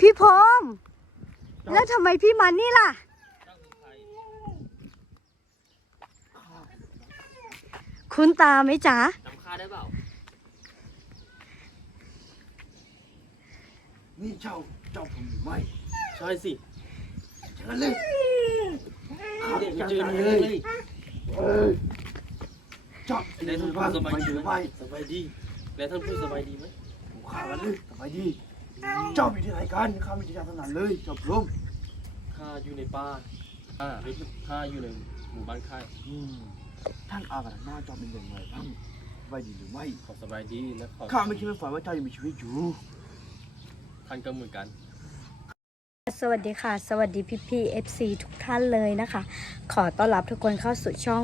พี่พรหมแล้วทำไมพี่มานี่ล่ะ คุณตาไหมจ๊ะจำค่าได้เปล่า นี่เจ้าเจ้าผมหรือไม่ใช่สิเชิญเลยเด็กจัดเจอการเลเลยยเอ้ยเจ้าในท่านบ้าผู้นสบายไปดีหรือไหมไม่สบายดี และท่านผู้สบายดีไหมผมข่ากันเลยสบายดี เจ้ามีที่ไหนกันข้ามีที่ยาสนานเลยเจ้าพรหมข้าอยู่ในป่าอ่าไม่ใช่ข้าอยู่ในหมู่บ้านค่ายอืมท่านอากันหน้าเจ้าเป็นอย่างไรบ้างสบายดีหรือไม่ขอสบายดีและขอข้าไม่คิดไม่ฝันว่าเจ้ายังมีชีวิตอยู่ท่านก็เหมือนกัน สวัสดีค่ะ สวัสดีพี่พี่ๆ FC ทุกท่านเลยนะคะ ขอต้อนรับทุกคนเข้าสู่ช่อง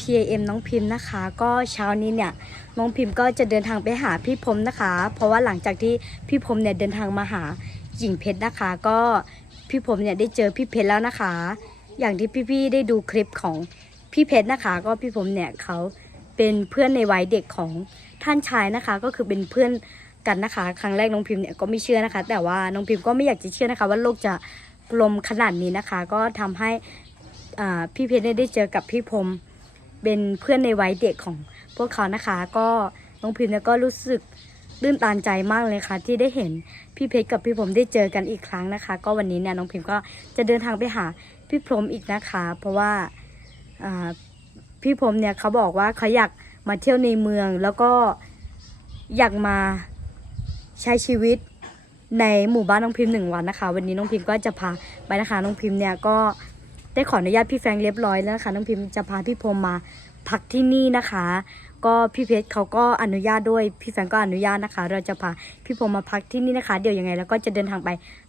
PAM น้องพิมพ์นะคะ ก็เช้านี้เนี่ยน้องพิมพ์ก็จะเดินทางไปหาพี่พรมนะคะ เพราะว่าหลังจากที่พี่พรมเนี่ยเดินทางมาหาหญิงเพชรนะคะ ก็พี่พรมเนี่ยได้เจอพี่เพชรแล้วนะคะ อย่างที่พี่ๆได้ดูคลิปของพี่เพชรนะคะ ก็พี่พรมเนี่ยเขาเป็นเพื่อนในวัยเด็กของท่านชายนะคะ ก็คือเป็นเพื่อนกันนะคะ ครั้งแรกน้องพิมพ์เนี่ยก็ไม่เชื่อนะคะ แต่ว่าน้องพิมพ์ก็ไม่อยากจะเชื่อนะคะ ว่าโลกจะกลมขนาดนี้นะคะ ก็ทำให้พี่เพชรได้เจอกับพี่พรม เป็นเพื่อนในวัยเด็กของพวกเขานะคะ ก็น้องพิมพ์ก็รู้สึกตื้นตันใจมากเลยค่ะ ที่ได้เห็นพี่เพชรกับพี่พรหมได้เจอกันอีกครั้งนะคะ ก็วันนี้เนี่ยน้องพิมพ์ก็จะเดินทางไปหาพี่พรมอีกนะคะ เพราะว่าพี่พรมเนี่ยเขาบอกว่าเขาอยากมาเที่ยวในเมืองแล้วก็อยากมาใช้ชีวิตในหมู่บ้านน้องพิมพ์หนึ่งวันนะคะ วันนี้น้องพิมพ์ก็จะพาไปนะคะน้องพิมพ์เนี่ยก็ ได้ขออนุญาตพี่แฟงเรียบร้อยแล้วนะคะน้องพิมจะพาพี่พรมมาพักที่นี่นะคะ ก็พี่เพชรเขาก็อนุญาตด้วยพี่แฟงก็อนุญาตนะคะ เราจะพาพี่พรมมาพักที่นี่นะคะ เดี๋ยวยังไงแล้วก็จะเดินทางไป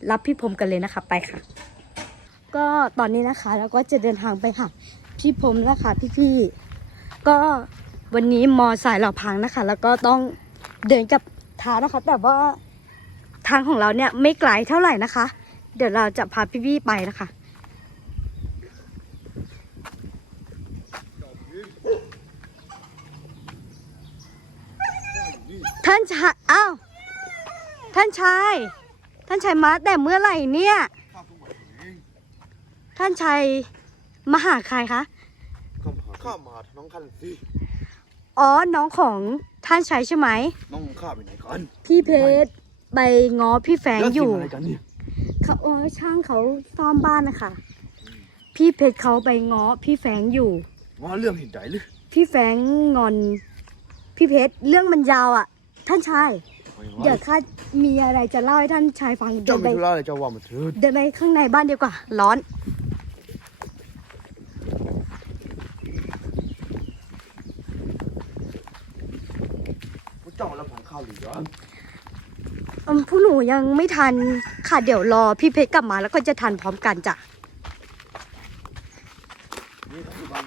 รับพี่พรมกันเลยนะคะไปค่ะ ก็ตอนนี้นะคะเราก็จะเดินทางไปหาพี่พรมแล้วค่ะพี่ๆก็วันนี้มอสายเราพังนะคะ แล้วก็ต้องเดินกับเท้านะคะ แต่ว่าทางของเราเนี่ยไม่ไกลเท่าไหร่นะคะ เดี๋ยวเราจะพาพี่ๆไปนะคะ ท่านชายอ้าวท่านชาย ท่านชายมาแต่เมื่อไหร่เนี่ยข้าเพิ่งมาถึงเองท่านชายมาหาใครคะข้ามาข้ามาหาน้องคันสิอ๋อ น้องของท่านชายใช่ไหม น้องข้าไปไหนกันพี่เพชรไปง้อพี่แฟงแล้วอเสียู่งอะไรกันเนี่ยเขาเออช่างเขาซ่อมบ้านนะคะ พี่เพชรเขาไปง้อพี่แฟงอยู่ ว่าเรื่องเห็นใจหรือพี่แฟงงอน พี่เพชรเรื่องมันยาวอะ ท่านชายไม่ว่าเดี๋ยวข้ามีอะไรจะเล่าให้ท่านชายฟังเดิเจ้านไปมีธุระอะไรเจ้าว่ามาเถิดเดินไปข้างในบ้านดีกว่า ร้อน พวกเจ้ารับผ่านข้าวหรือยังอืมผู้หนูยังไม่ทันค่ะเดี๋ยวรอพี่เพชรกลับมาแล้วก็จะทันพร้อมกันจ้ะ นี่ครับที่บ้าน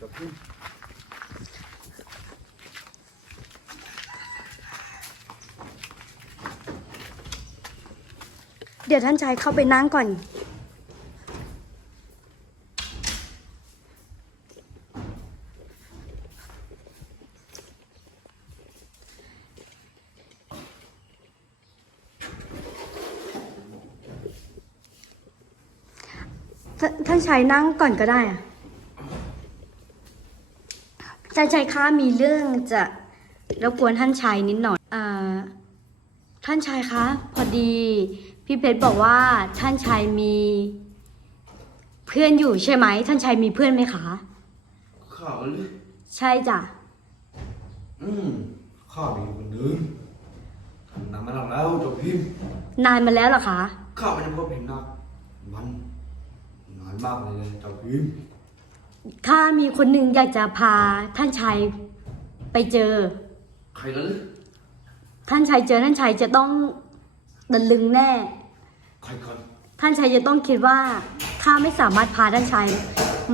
จะพึ่ง เดี๋ ยวท่านชายเข้าไปนั่งก่อน ท่านชายนั่งก่อนก็ได้อะท่านชายคะมีเรื่องจะรบกวนท่านชายนิดหน่อยอ่าท่านชายคะ พอดี พี่เพชรบอกว่าท่านชายมีเพื่อนอยู่ใช่ไหม ท่านชายมีเพื่อนไหมคะข้าเลยใช่จ้ะอืมข้ามีคนหนึ่งทำนานมานานแล้วเจ้าพิมพ์นานมาแล้วเหรอคะ ข้าไม่ได้พบเห็นหนักมันนานมากเลยเจ้าพิมพ์ถ้ามีคนหนึ่งอยากจะพาท่านชายไปเจอ ใครกันเลยท่านชายเจอท่านชายจะต้องตะลึงแน่ ใครกันท่านชายจะต้องคิดว่าข้าไม่สามารถพาท่านชาย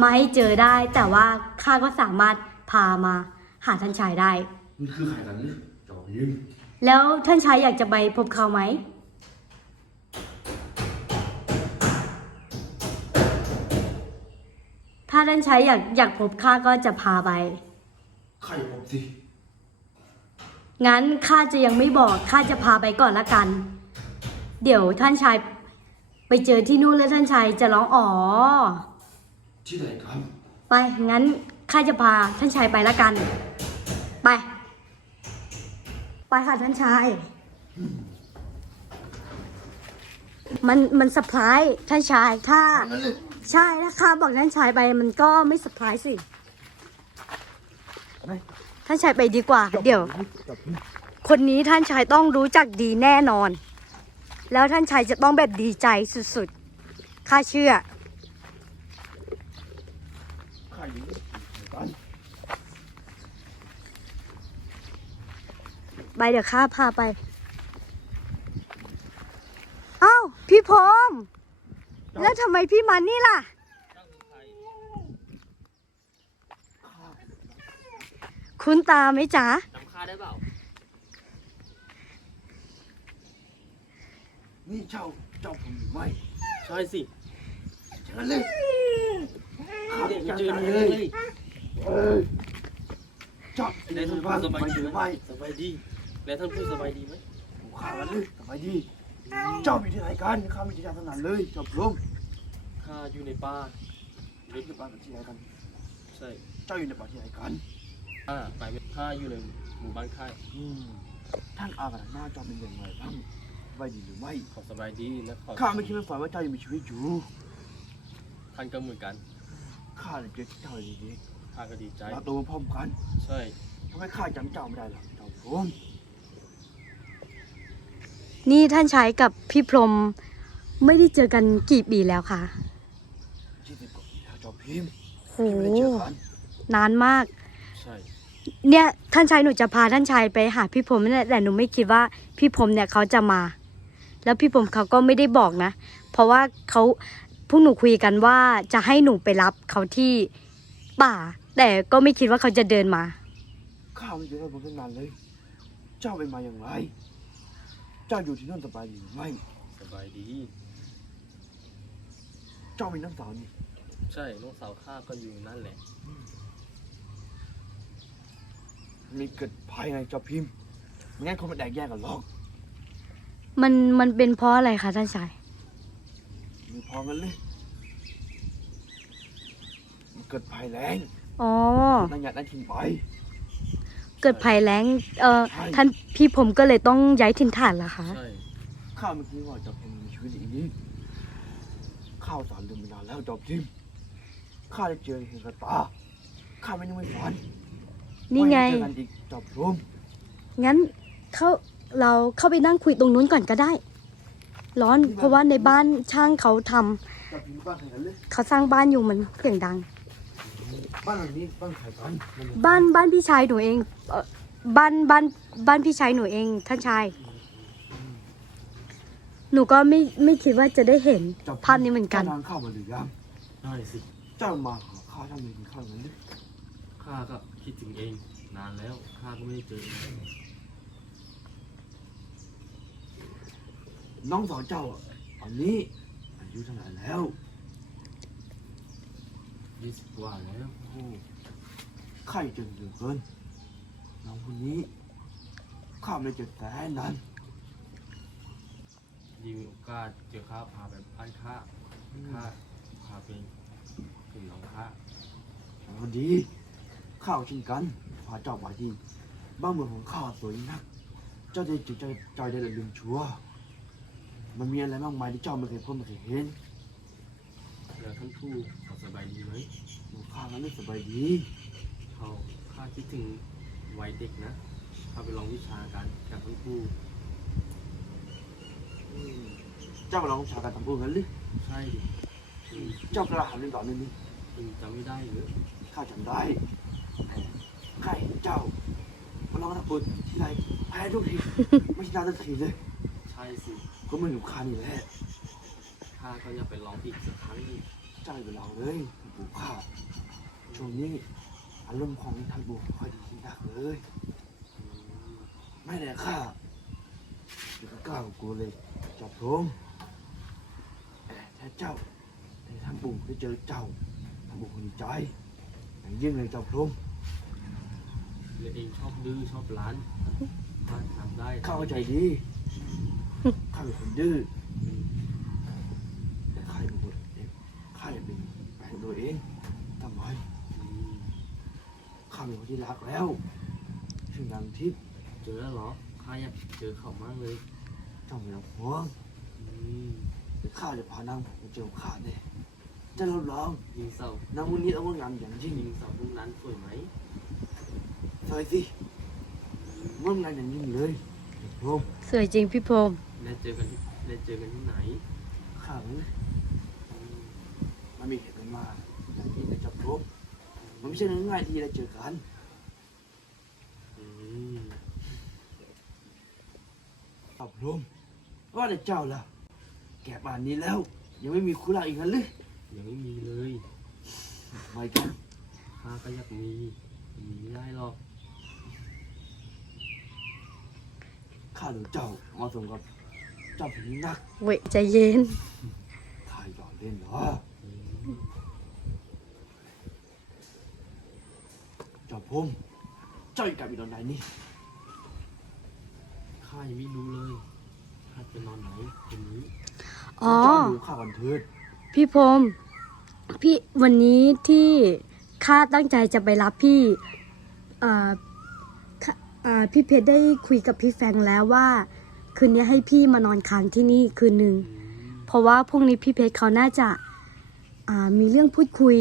มาให้เจอได้ แต่ว่าข้าก็สามารถพามาหาท่านชายได้ มันคือใครกันเลยเจ้าพิมพ์แล้วท่านชายอยากจะไปพบเขาไหม ถ้าท่านชายอยากอยากพบข้าก็จะพาไป ใครพบสิงั้นข้าจะยังไม่บอกข้าจะพาไปก่อนละกัน เดี๋ยวท่านชาย ไปเจอที่นู่นแล้วท่านชายจะร้องอ๋อ ที่ไหนกันไป งั้นข้าจะพาท่านชายไปละกัน ไป ไปค่ะท่านชาย มันมันสปายท่านชายถ้า ใช่ถ้าข้าบอกท่านชายไปมันก็ไม่สปายสิไปท่านชายไปดีกว่า เดี๋ยว คนนี้ท่านชายต้องรู้จักดีแน่นอน แล้วท่านชายจะต้องแบบดีใจสุดๆ ข้าเชื่อ ข้าอยู่กันไปเดี๋ยวข้าพาไป เอ้า พี่พรหมแล้วทำไมพี่มานี่ล่ะ คุณตาไหมจ๊ะ จำข้าได้เปล่า นี่เจ้าเจ้าผมหรือไม่ใช่สิเจอเลยข้าเด็กจะเจอตายเลเลยยเอ้ยเจ้าแล้วท่านบ้าพูนดสบายไปดีหรือไหมไม่สบายดีแล้วท่านพูดสบายดีไหมผมข้ากันเลยสบายดี เจ้ามีที่ไหนกันข้าไม่ที่ไหนทั้งนั้นเลยเจ้าพรหมข้าอยู่ในป่าเด็กอยู่บ้านกันที่ไหนกันใช่เจ้าอยู่ในป่าที่ไหนกันข้าไปไม่ข้าอยู่ในหมู่บ้านค่ายอืมท่านอากับหน้าเจ้าเป็นอย่างไรบ้างส บายดีหรือไม่ขอสบายดีและขอข้าไม่คิดไม่ฝันว่าเจ้ายังมีชีวิตอยู่ท่านก็เหมือนกันข้าเลยเจอเจ้าดีข้าก็ดีใจๆเราโตมาพร้อมกันใช่ทำไมข้าจำเจ้าไม่ได้ล่ะเจ้าพรหมนี่ท่านชายกับพี่พรหมไม่ได้เจอกันกี่ปีแล้วคะยี่สิบกว่าปีแล้วเจ้าพิมพ์โหที่ไม่ได้เจอกันนานมาก ใช่เนี่ยท่านชายหนูจะพาท่านชายไปหาพี่พรหมนี่แหละแต่หนูไม่คิดว่าพี่พรหมเนี่ยเขาจะมา แล้วพี่พรหมเขาก็ไม่ได้บอกนะ เพราะว่าเขาพวกหนูคุยกันว่าจะให้หนูไปรับเขาที่ป่า แต่ก็ไม่คิดว่าเขาจะเดินมา ข้าไม่เจอกันตั้งนานเลย เจ้าเป็นมาอย่างไร เจ้าอยู่ที่นั่นสบายดีหรือไม่ สบายดี เจ้ามีน้ำสาวนี่ใช่น้องสาวข้าก็อยู่นั่นแหละ มีเกิดภายในเจ้าพิมพ์ไม่งั้นคงไม่แตกแยกกันหรอก มันมันเป็นเพราะอะไรคะท่านชายมีพอกันเลยมันเกิดภัยแรงอ๋อ นั่นอยากได้ทิ้งไป เกิดภัยแล้งเอ่อใช่ ท่านพี่ผมก็เลยต้องย้ายถิ่นฐานเหรอคะ ใช่ ข้าไม่คิดว่าเจ้าพิมพ์มีชีวิตอย่างนี้ข้าวสารลืมไปนานแล้วเจ้าพิมพ์ข้าได้เจอเห็นกับตา ข้าไม่นึกไม่ฝันนี่ไง ว่าจะเจอกันอีกเจ้าพรหมงั้นเขา เราเข้าไปนั่งคุยตรงนู้นก่อนก็ได้ ร้อนเพราะว่าในบ้านช่างเขาทำเจ้าพิมพ์บ้านใครกันเลยเขาสร้างบ้านอยู่มันเสียงดัง บ้านหลังนี้บ้านใครกันมันบ้านบ้านพี่ชายหนูเองเอ่อบ้านบ้านบ้านพี่ชายหนูเอง ท่านชาย หนูก็ไม่ไม่คิดว่าจะได้เห็นเจ้ภาพนี้เหมือนกัน จ้านางข้าวมาหรือยังได้สิเจ้ามาหาข้าเจ้าไม่กินข้าวนั้นเลยข้าก็คิดถึงเอง นานแล้วข้าก็ไม่ได้เจอ น้องสาวเจ้าอะอันนี้อายุเท่าไหร่แล้วยี่สิบกว่าแล้วโอ้ไข่จนเหลือเกินน้องคนนี้ข้าไม่เจอแต่นานดีมีโอกาสเจอข้าพาไปบ้านข้าข้าพาไปถึงน้องข้าวันดีข้าวเช่นกันพาเจ้าไปที่บ้านเมืองของข้าสวยนัก เจ้าจะจิตใจใจได้ลืมชัวร์ มันมีอะไรมากมายที่เจ้าไม่เคยพบไม่เคยเห็นแล้วท่านผู้เขาสบายดีไหมหนูข้านั้นไม่สบายดีเขาข้าคิดถึงวัยเด็กนะข้าไปลองวิชาการกับท่านผู้อืมเจ้ามาลองวิชาการทำบุญกันหรือใช่ดิอืมเจ้ากระหาเรื่องต่อเนื่องนี้อืมจำไม่ได้หรือข้าจำได้ใครเจ้ามาลองทำบุญที่ไรแพ้ทุกทีไม่ชนะสักทีเลย ใช่สิ ก็ไม่หนุกข้านี่แหละข้าก็อยากไปลองอีกสักครั้งหนึงเจ้าอย่าไปลองเลยปู่ข้าช่วงนี้อารมณ์ของท่านปู่ค่อยดีขึ้นนักเลยอืมไม่แต่ข้าอยู่กับกล้ากับกูเลยจับพรมแต่ถ้าเจ้าในท่านปู่ได้เจอเจ้าท่านปู่คงดีใจอย่างยิ่งเลยเจ้าพรมแล้วเองชอบดื้อชอบร้านข้าทำได้ข้าเข้าใจดี ข้าเป็นคนดื้ออืมแต่ข้าเป็นคนเองข้าเป็นแฟนตัวเองทำไมข้าเป็นคนที่รักแล้วชื่อนางทิพย์เจอแล้วเหรอข้าอยากเจอเขามากเลยเจ้าไม่ต้องห่วงอืมเดี๋ยวข้าจะพานางมาเจอข้าแน่จะรับรองยิงเสานางคนนี้ต้องงดงามอย่างยิ่งยิงเสาพวกนั้นสวยไหมสวยสิงดงามอย่างยิ่งเลยพรมสวยจริงพี่พรห มได้เจอกันที่ได้เจอกันที่ไหนข้าเนี่ยอืมมันมีเหตุผลมาอย่างนี้นะเจับพรหมมันไม่ใช่เรื่องง่ายที่จะเจอกันอืมอับรมว่าแต่เจ้าล่ะ แก่ป่านนี้แล้ว ยังไม่มีคู่รักอีกนั้นหรือยังไม่มีเลยไม่กันข้าก็อยากมีมีไม่ได้หรอก ข้าหรือเจ้าเหมาะสมกับ เจ้าผู้นี้นักเวยใจเย็นข้าหยอกเล่นเหรออืมเจ้าพรหมเจ้าอยู่กับอีตอนไหนนี่ข้ายังไม่รู้เลยข้าจะนอนไหนคืนนี้อ๋อ เจ้าดูข้ากันเถิดพี่พรหมพี่วันนี้ที่ข้าตั้งใจจะไปรับพี่อ่าข้าอ่าพี่เพชรได้คุยกับพี่แฟรงค์แล้วว่า คืนนี้ให้พี่มานอนค้างที่นี่คืนหนึ่งอืมเพราะว่าพรุ่งนี้พี่เพชรเขาน่าจะอ่ามีเรื่องพูดคุย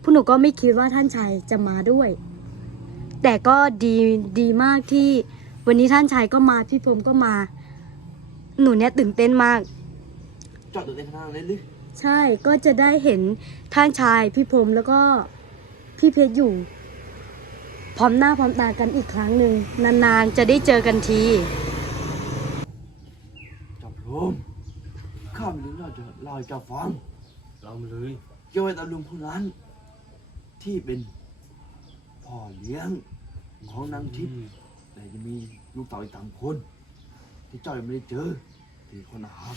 พวกหนูก็ไม่คิดว่าท่านชายจะมาด้วย แต่ก็ดีดีมากที่วันนี้ท่านชายก็มาพี่พรหมก็มา หนูเนี่ยตื่นเต้นมากเจ้าตื่นเต้นขนาดนั้นเลยหรือใช่ก็จะได้เห็นท่านชายพี่พรหมแล้วก็พี่เพชรอยู่ พร้อมหน้าพร้อมตากันอีกครั้งหนึ่งนานๆจะได้เจอกันที เจ้าพรหมข้ามีเรื่องเล่าจะเล่าให้เจ้าฟังเรามาเลยเกี่ยวกับตาลุงผู้นั้น ที่เป็นพ่อเลี้ยงของนางทิพย์อืมแต่จะมีลูกเต่าอีกสามคน ที่เจ้ายังไม่ได้เจอสี่คนนะครับ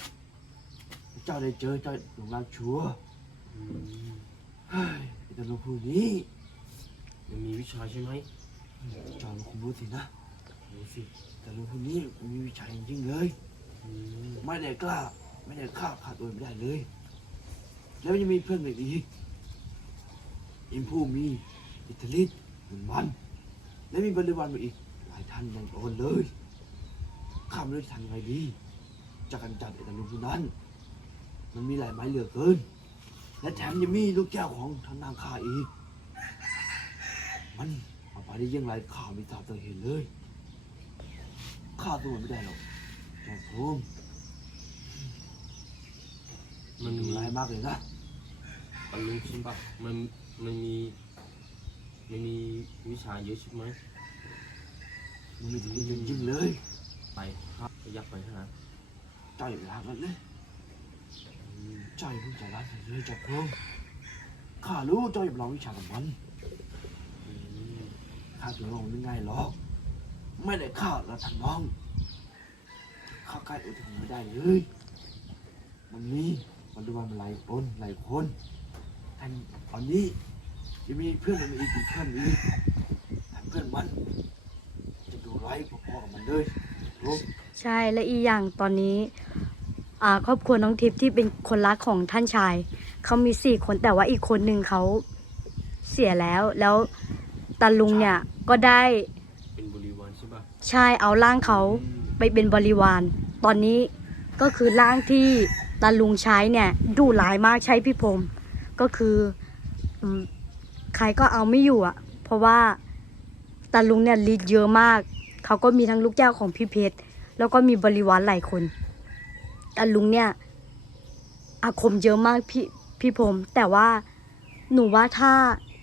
เจ้าได้เจอเจ้าหลงรักชัวร์อืมเฮ้ยไอ้ตาลุงผู้นี้มันมีวิชาใช่ไหมเจ้าคงรู้สินะรู้สิ แต่ลุงคนนี้มันมีวิชาจริงๆเลยอืม ไม่ได้กล้า ไม่ได้ฆ่าขาดตัวไม่ได้เลย แล้วยังมีเพื่อนอีกอีกอิมผู้มีอิทธิฤทธิ์เหมือนมัน และมีบริวารมาอีก หลายท่านยังโอนเลยข้าไม่รู้จะทำยังไงดีจะกันจัดไอ้ตาลุงนนั้น มันมีหลายไม้เหลือเกิน และแถมยังมีลูกแก้วของท่างนางข้าอีก มันเอาไปได้ยังไงข้าไม่ทราบตัวเห็นเลย ข้าตัวไม่ได้หรอก เจ้าพรหมมันดูมีร้ายมากเลยนะตะลุงใช่ปะมันมันมีมันมีวิชาเยอะใช่ไหมมันมีถึงจริงๆเลย ไปครับอยากไปหาเจ้าอย่าไปทำมันเลยอืมเจ้าอย่าเพิ่งใจร้ายใส่เลยเจ้าพรหมข้ารู้เจ้าอย่าไปลองวิชากับมันอืมข้าถึงลองไม่ง่ายหรอก ไม่ได้ฆ่าเราท่านน้อง ข้าใกล้อุทธรไม่ได้เลย มันมีมันดูว่ามันหลายคนหลายคนท่านตอนนี้จะมีเพื่อนมันอีกอีกเพื่อนอีกแต่เพื่อนมัน จะดูร้ายพอๆกับมันเลยพรหมใช่และอีกอย่างตอนนี้อ่าครอบครัวน้องทิพย์ที่เป็นคนรักของท่านชายเขามีสี่คนแต่ว่าอีกคนหนึ่งเขาเสียแล้วแล้วตาลุงเนี่ยก็ได้เป็นบริวารใช่ปะใช่เอาร่างเขาไปเป็นบริวาร ตอนนี้ก็คือร่างที่ตาลุงใช้เนี่ยดุร้ายมากใช้พี่พรมก็คือใครก็เอาไม่อยู่อะเพราะว่าตาลุงเนี่ยฤทธิ์เยอะมาก เขาก็มีทั้งลูกแก้วของพี่เพชรแล้วก็มีบริวารหลายคนตาลุงเนี่ยอาคมเยอะมากพี่พี่พรมแต่ว่าหนูว่าถ้า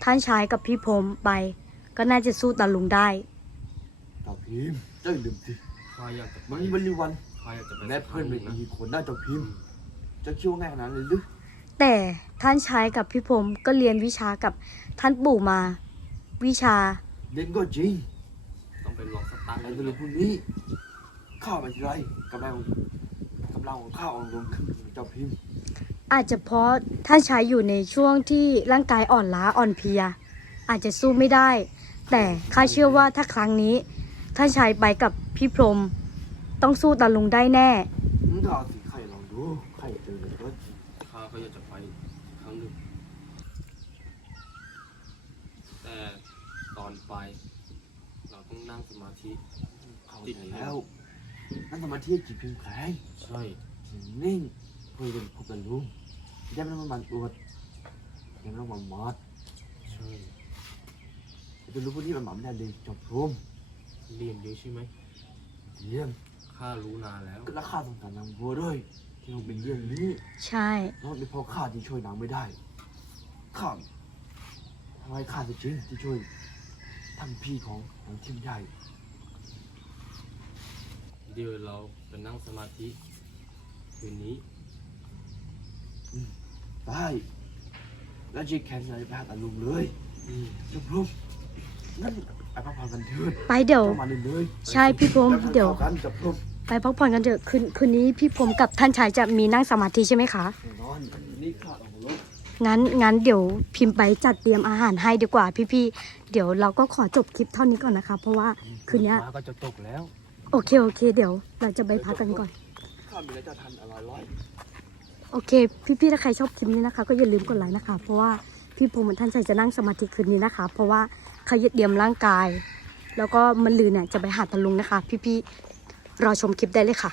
ท่านชายกับพี่พรมไป ก็น่าจะสู้ตาลุงได้เจ้าพิมพ์เจ้าอย่าลืมสิข้าอยากจะไมันมีบริวาร ข้าอยากจะไปและเพื่อนเป็นนะอีกคนน่าเจ้าพิมพ์เจะคิดว่าง่ายขนาดนั้นเลยหรือแต่ท่านชายกับพี่พรหมก็เรียนวิชากับท่านปู่มา วิชาเล่นก็จริงต้องไปลองสตาร์ทไอ้เลตัวยพวกนี้ข้าวไปทีไรกำลังกำลังของข้าวอ่อนลงขึ้นเจ้าพิมพ์ อาจจะเพราะท่านชายอยู่ในช่วงที่ร่างกายอ่อนล้าอ่อนเพลีย อาจจะสู้ไม่ได้ แต่ข้าเชื่อว่าถ้าครั้งนี้ ท่านชายไปกับพี่พรหม ต้องสู้ตาลุงได้แน่ มึงก็เอาสิใครลองดูใครเจอเลยก็ข้าก็อยากจะไปอีกครั้งหนึ่ง แต่ตอนไป เราต้องนั่งสมาธิเข้าใจแล้วนั่นสมาธิจิตเพียงแข็งใช่ นิ่งคุยกันพบกันลุงยังไม่ต้องมาปวดยังไม่ต้องมามอดใช่ จะรู้พวกนี้มันหมาไม่ได้เลยจบพรมเรียนเยอะใช่ไหมเยี่ยม ข้ารู้นานแล้วก็ราคาสงสารนางบัวด้วยที่ต้องเป็นเรื่องนี้ใช่เพราะเป็นเพราะข้าที่ช่วยนางไม่ได้ข้าทำไมข้าจะจริงที่ช่วยท่านพี่ของนางเทียมใหญ่เดี๋ยวเราจะนั่งสมาธิคืนนี้ ได้แล้วจีแคนอะไรไปหาตาลุงเลยอืมจบพรมนั่น ไปพักผ่อนกันเถิดไปเดี๋ยวต้องมาเลยเลยใช่พี่พรหมแล้วทานเดี๋ยว ข้ากันจบพรมไปพักผ่อนกันเถอะคืนคืนนี้พี่พรหมกับท่านชายจะมีนั่งสมาธิใช่ไหมคะ แน่นอนนี่ข้าของรถงั้นงั้นเดี๋ยวพิมพ์ไปจัดเตรียมอาหารให้ดีกว่าพี่ๆ เดี๋ยวเราก็ขอจบคลิปเท่านี้ก่อนนะคะ เพราะว่าคืนเนี้ยฟ้าก็จะตกแล้วโอเคโอเค เดี๋ยวเราจะไปพักกันก่อน ข้ามีอะไรจะทานอร่อย โอเค พี่ๆ ถ้าใครชอบคลิปนี้นะคะ ก็อย่าลืมกดไลค์นะคะ เพราะว่าพี่ภูมิท่านชัยจะนั่งสมาธิคืนนี้นะคะ เพราะว่าเขายึดเดียมร่างกาย แล้วก็มันลือเนี่ยจะไปหาตะลุงนะคะ พี่ๆรอชมคลิปได้เลยค่ะ